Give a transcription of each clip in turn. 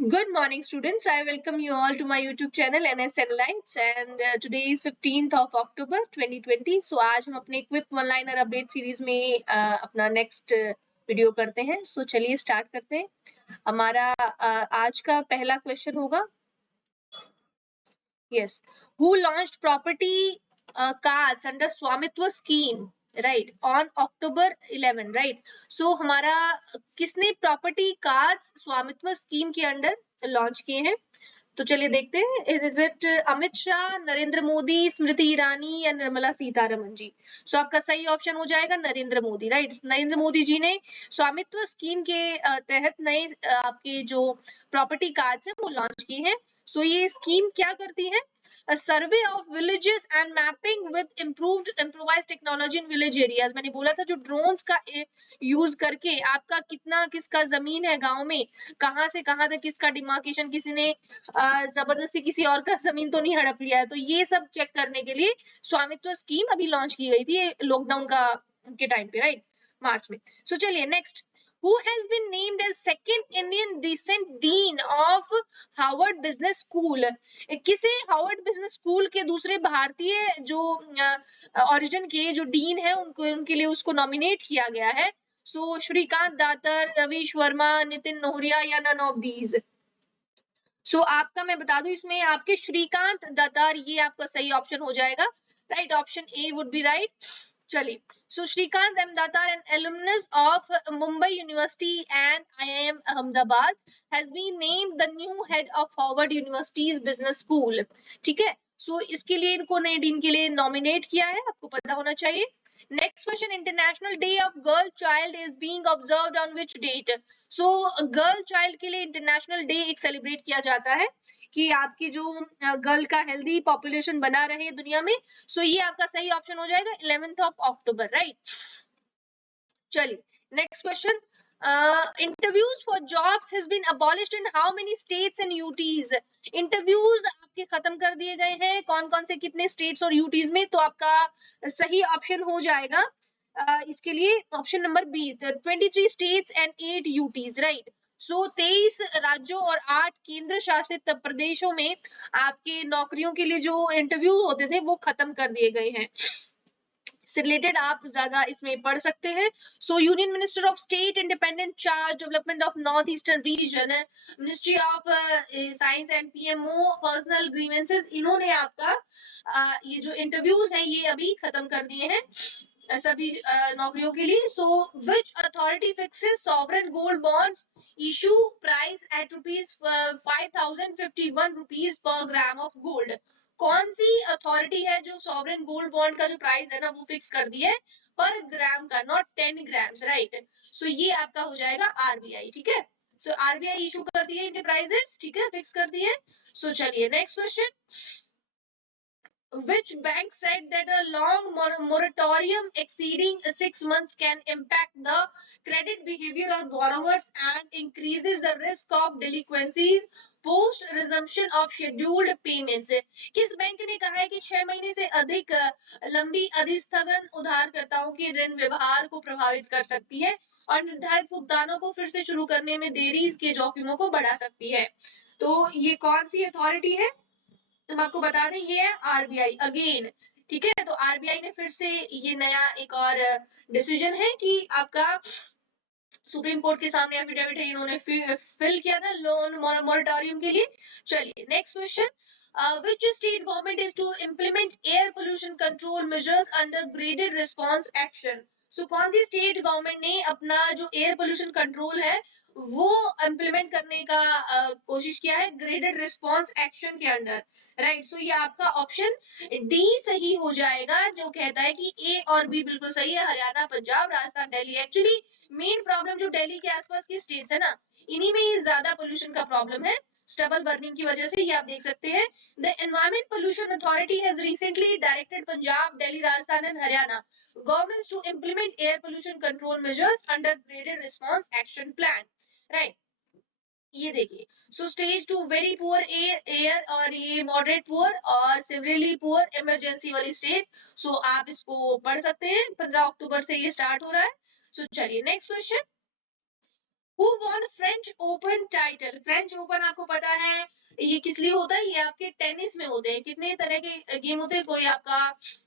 Good morning, students. I welcome you all to my YouTube channel NS Analytes and today is 15th of October 2020. So आज हम अपने quick one liner update series में अपना next video करते हैं. So चलिए start करते हैं. हमारा आज का पहला क्वेश्चन होगा. Yes, who launched property cards under Swamitva scheme? Right on October 11, right. So हमारा किसने प्रॉपर्टी कार्ड्स स्वामित्व स्कीम के अंडर लॉन्च किए हैं? तो चलिए देखते हैं. इज इट अमित शाह, नरेंद्र मोदी, स्मृति ईरानी या निर्मला सीतारमन जी? सो आपका सही ऑप्शन हो जाएगा नरेंद्र मोदी, राइट. नरेंद्र मोदी जी ने स्वामित्व स्कीम के तहत नए आपके जो प्रॉपर्टी कार्ड्स हैं वो लॉन्च किए हैं. सो ये स्कीम क्या करती है? A survey of villages and mapping with improved improvised technology in village areas. मैंने बोला था जो ड्रोन्स का यूज करके आपका कितना किसका जमीन है गांव में, कहां से कहां तक किसका डिमार्केशन, किसी ने जबरदस्ती किसी और का जमीन तो नहीं हड़प लिया है, तो ये सब चेक करने के लिए स्वामित्व स्कीम अभी लॉन्च की गई थी लॉकडाउन का के टाइम पे, राइट, मार्च में. सो चलिए next. Who has been named as second Indian recent dean of Harvard Business School? किसे हार्वर्ड बिजनेस स्कूल के दूसरे भारतीय जो ओरिजिन के जो डीन है उनके लिए उसको नॉमिनेट किया गया है? सो श्रीकांत दातर, रवीश वर्मा, नितिन नोहरिया या नन ऑफ दीज? सो आपका मैं बता दूं इसमें आपके श्रीकांत दातार, ये आपका सही ऑप्शन हो जाएगा, right. Option A would be right. चलिए. So Srikanth M Datar, an alumnus of Mumbai university and IIM Ahmedabad, has been named the new head of Harvard university's business school. ठीक है. सो इसके लिए इनको नए डीन के लिए नॉमिनेट किया है, आपको पता होना चाहिए. Next question. International day of girl child is being observed on which date? So girl child के लिए इंटरनेशनल डे एक सेलिब्रेट किया जाता है कि आपकी जो गर्ल का हेल्दी पॉपुलेशन बना रहे दुनिया में. सो ये आपका सही ऑप्शन हो जाएगा 11th of October, राइट. चलिए next question. Interviews for jobs has been abolished in how many states and UTs? Interviews आपके खत्म कर दिए गए हैं कौन कौन से कितने स्टेट्स और यूटीज में? तो आपका सही ऑप्शन हो जाएगा इसके लिए option number B, 23 states and 8 UTs, right. So 23 राज्यों और 8 केंद्र शासित प्रदेशों में आपके नौकरियों के लिए जो इंटरव्यू होते थे वो खत्म कर दिए गए हैं. से रिलेटेड आप ज्यादा इसमें पढ़ सकते हैं. सो union minister of state independent charge development of north eastern region, ministry of science and PMO personal grievances, इन्होंने आपका ये जो इंटरव्यूज है ये अभी खत्म कर दिए हैं सभी नौकरियों के लिए. So which authority fixes sovereign gold bonds issue price at ₹5,051 per gram of gold? कौन सी अथॉरिटी है जो सॉवरेन गोल्ड बॉन्ड का जो प्राइस है ना वो फिक्स कर दी है पर ग्राम का, नॉट 10 ग्राम्स, राइट. सो ये आपका हो जाएगा RBI. ठीक है. सो RBI इशू करती है इनके प्राइसेस, ठीक है, फिक्स कर दी है. सो चलिए next question. Which bank said that a long moratorium exceeding 6 months can impact the credit behavior of borrowers and increases the risk of delinquencies post resumption of scheduled payments? किस bank ने कहा है कि 6 महीने से अधिक लंबी अधिस्थगन उधारकर्ताओं के ऋण व्यवहार को प्रभावित कर सकती है और निर्धारित भुगतानों को फिर से शुरू करने में देरी के जोखिमों को बढ़ा सकती है? तो ये कौन सी अथॉरिटी है? हम आपको बता दें ये है RBI अगेन. ठीक है. तो RBI ने फिर से ये नया एक और डिसीजन है कि आपका सुप्रीम कोर्ट के सामने एफिडेविट है, इन्होंने फिल किया था लोन मोरेटोरियम के लिए. चलिए next question. which state government is to implement air pollution control measures under graded response action? So कौन सी स्टेट गवर्नमेंट ने अपना जो एयर पोल्यूशन कंट्रोल है वो इम्प्लीमेंट करने का कोशिश किया है ग्रेडेड रिस्पॉन्स एक्शन के अंडर, राइट. सो ये आपका ऑप्शन डी सही हो जाएगा जो कहता है कि A और B बिल्कुल सही है. Haryana, Punjab, Rajasthan, Delhi. Actually main problem जो दिल्ली के आसपास की स्टेट्स है ना इन्हीं में ये ज्यादा पोल्यूशन का प्रॉब्लम है स्टबल बर्निंग की वजह से. ये आप देख सकते हैं. The environment pollution authority has recently directed Punjab, Delhi, Rajasthan and Haryana governments to implement air pollution control measures under graded response action plan, right. ये देखिए. So stage 2 very poor air और ये मॉडरेट पुअर और सिवियरली पुअर इमरजेंसी वाली state. So आप इसको पढ़ सकते हैं. 15 अक्टूबर से ये स्टार्ट हो रहा है. सो चलिए next question. Who won French Open title? French open आपको पता है ये किस लिए होता है? ये आपके टेनिस में होते हैं। कितने तरह के गेम होते हैं? कोई आपका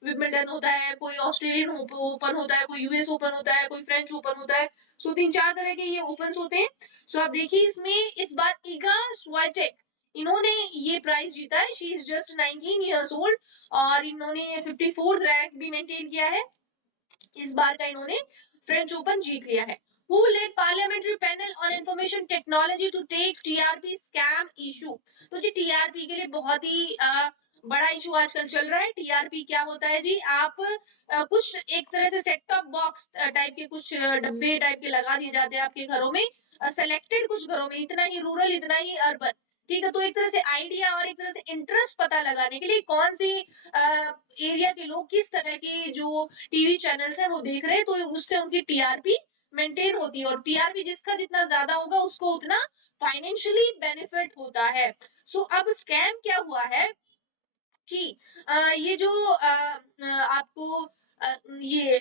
विंबलडन होता है, कोई ऑस्ट्रेलियन ओपन होता है, कोई यूएस ओपन होता है, कोई फ्रेंच ओपन होता है। सो 3-4 तरह के ये ओपन होते हैं। सो आप देखिए इसमें इस बार इगा स्वाटेक इन्होंने ये प्राइज जीता है। She is just 19 years old और इन्होंने 54th रैंक भी मेंटेन किया है। इस बार का इन्होंने फ्रेंच ओपन जीत लिया है। Who led parliamentary panel on information technology to take TRP scam issue? तो जी TRP के लिए बहुत ही बड़ा इशू आजकल चल रहा है। TRP क्या होता है जी? आप कुछ एक तरह से सेट टॉप बॉक्स टाइप के कुछ डब्बे टाइप के लगा दिए जाते हैं आपके घरों में, सेलेक्टेड कुछ घरों में, इतना ही रूरल इतना ही अर्बन, ठीक है। तो एक तरह से आइडिया और एक तरह से इंटरेस्ट पता लगाने के लिए कौन सी एरिया के लोग किस तरह के जो टीवी चैनल्स है वो देख रहे हैं, तो उससे उनकी टीआरपी मेंटेन होती है और टीआरपी जिसका जितना ज्यादा होगा उसको उतना फाइनेंशियली बेनिफिट होता है। सो अब स्कैम क्या हुआ है कि ये जो आपको ये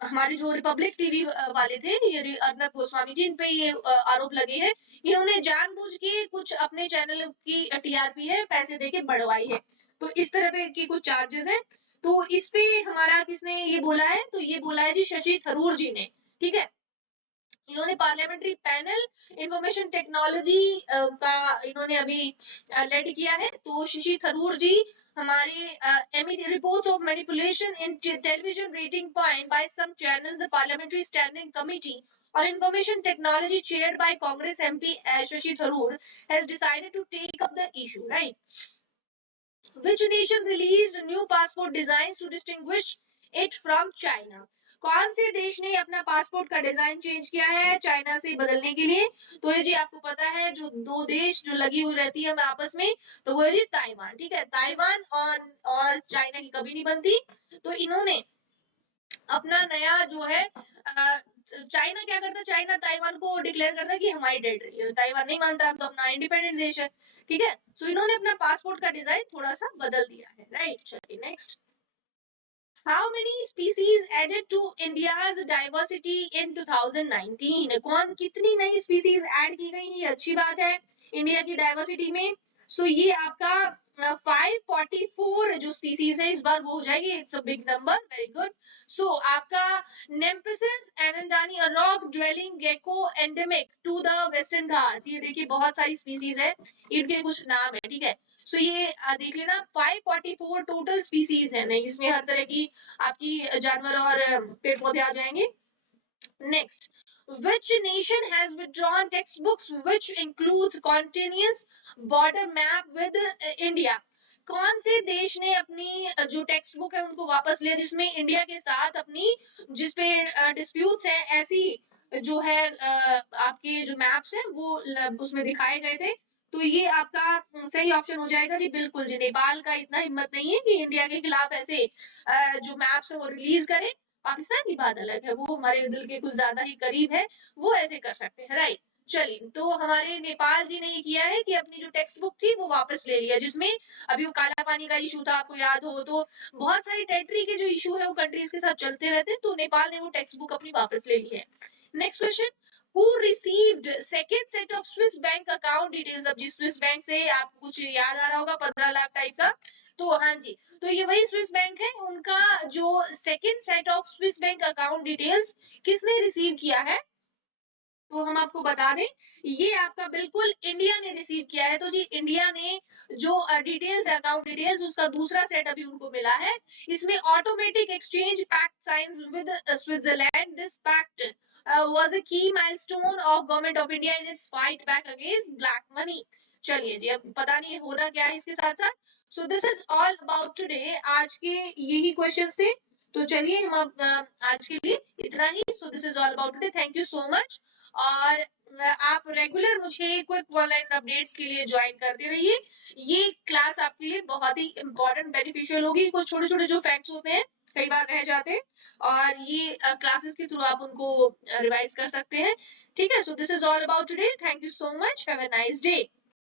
हमारे जो रिपब्लिक टीवी वाले थे, ये अर्नब गोस्वामी जी, इन पे ये आरोप लगे हैं। इन्होंने जानबूझ के कुछ अपने चैनल की टीआरपी है पैसे देके बढ़वाई है। तो इस तरह के कुछ चार्जेस हैं। तो इस पे हमारा किसने ये बोला है? तो ये बोला है जी शशि थरूर जी ने, ठीक है। इन्होंने पार्लियामेंट्री पैनल इंफॉर्मेशन टेक्नोलॉजी का इन्होंने अभी लेड किया है। तो शशि थरूर जी हमारे reports of manipulation in television rating point by some channels, the parliamentary standing committee on information technology chaired by Congress MP Shashi Tharoor has decided to take up the issue, right? Which nation released new passport designs to distinguish it from China? कौन से देश ने अपना passport का design change किया है China से बदलने के लिए? तो ये जी आपको पता है जो दो देश जो लगी हुई रहती है आपस में, तो वो है जी ताइवान, ठीक है। ताइवान और चाइना की कभी नहीं बनती। तो इन्होंने अपना नया जो है चाइना क्या करता है? चाइना ताइवान को डिक्लेयर करता है कि हमारी टेरिटरी है। ताइवान नहीं मानता, हम तो अपना इंडिपेंडेंट देश है, ठीक है। सो इन्होंने अपना पासपोर्ट का डिजाइन थोड़ा सा बदल दिया है, राइट। चलिए next. How many species added to India's diversity in 2019? कौन कितनी नई स्पीसीज ऐड की गई? ये अच्छी बात है इंडिया की डाइवर्सिटी में। सो ये आपका 544 जो स्पीसीज है इस बार वो हो जाएगी। It's a big number, very good. So आपका cnemaspis anandani, a rock dwelling gecko endemic to the western Ghats. ये देखिए बहुत सारी स्पीसीज है, इनके कुछ नाम है, ठीक है। सो ये देख लेना 544 टोटल स्पीसीज है, नहीं इसमें हर तरह की आपकी जानवर और पेड़ पौधे आ जाएंगे। Next, which nation has withdrawn textbooks which includes continuous border map with India? कौन से देश ने अपनी जो टेक्स्ट बुक है उनको वापस लिया जिसमें इंडिया के साथ अपनी जिसपे डिस्प्यूट्स है ऐसी जो है आपके जो मैप्स हैं वो उसमें दिखाए गए थे। तो ये आपका सही ऑप्शन हो जाएगा जी, बिल्कुल जी। नेपाल का इतना हिम्मत नहीं है कि इंडिया के खिलाफ ऐसे जो मैप्स है वो रिलीज करे। पाकिस्तान की बात अलग है, वो हमारे दिल के कुछ ज्यादा ही करीब है, वो ऐसे कर सकते हैं, राइट। चलिए, तो हमारे नेपाल जी ने ये किया है कि अपनी जो टेक्स्ट बुक थी वो वापस ले लिया, जिसमें अभी वो काला पानी का इशू था, आपको याद हो तो बहुत सारी टेरिटरी के जो इशू है वो कंट्रीज के साथ चलते रहते हैं। तो नेपाल ने वो टेक्स्ट बुक अपनी वापस ले ली है। Next question, Who received second set of Swiss bank account details? अब जी स्विस बैंक से आपको कुछ याद आ रहा होगा 15 लाख टाइप का, तो हाँ जी, तो ये वही स्विस बैंक है। उनका जो second set of Swiss bank account details किसने रिसीव किया है? तो हम आपको बता दें, ये आपका बिल्कुल इंडिया ने रिसीव किया है। तो जी इंडिया ने जो डिटेल्स अकाउंट डिटेल्स उसका दूसरा सेट अभी उनको मिला है। इसमें automatic exchange pact science with Switzerland. This pact was a key milestone of government of India in its fight back against black money. चलिए जी, अब पता नहीं हो रहा क्या है इसके साथ साथ। सो this is all about today. आज के यही क्वेश्चंस थे। तो चलिए हम आज के लिए इतना ही। So this is all about today. Thank you so much. और आप रेगुलर मुझे क्विक ऑनलाइन अपडेट्स के लिए ज्वाइन करते रहिए। ये क्लास आपके लिए बहुत ही इंपॉर्टेंट बेनिफिशियल होगी। कुछ छोटे छोटे जो फैक्ट्स होते हैं कई बार रह जाते हैं और ये क्लासेस के थ्रू आप उनको रिवाइज कर सकते हैं, ठीक है। सो this is all about today. Thank you so much. Have a nice day.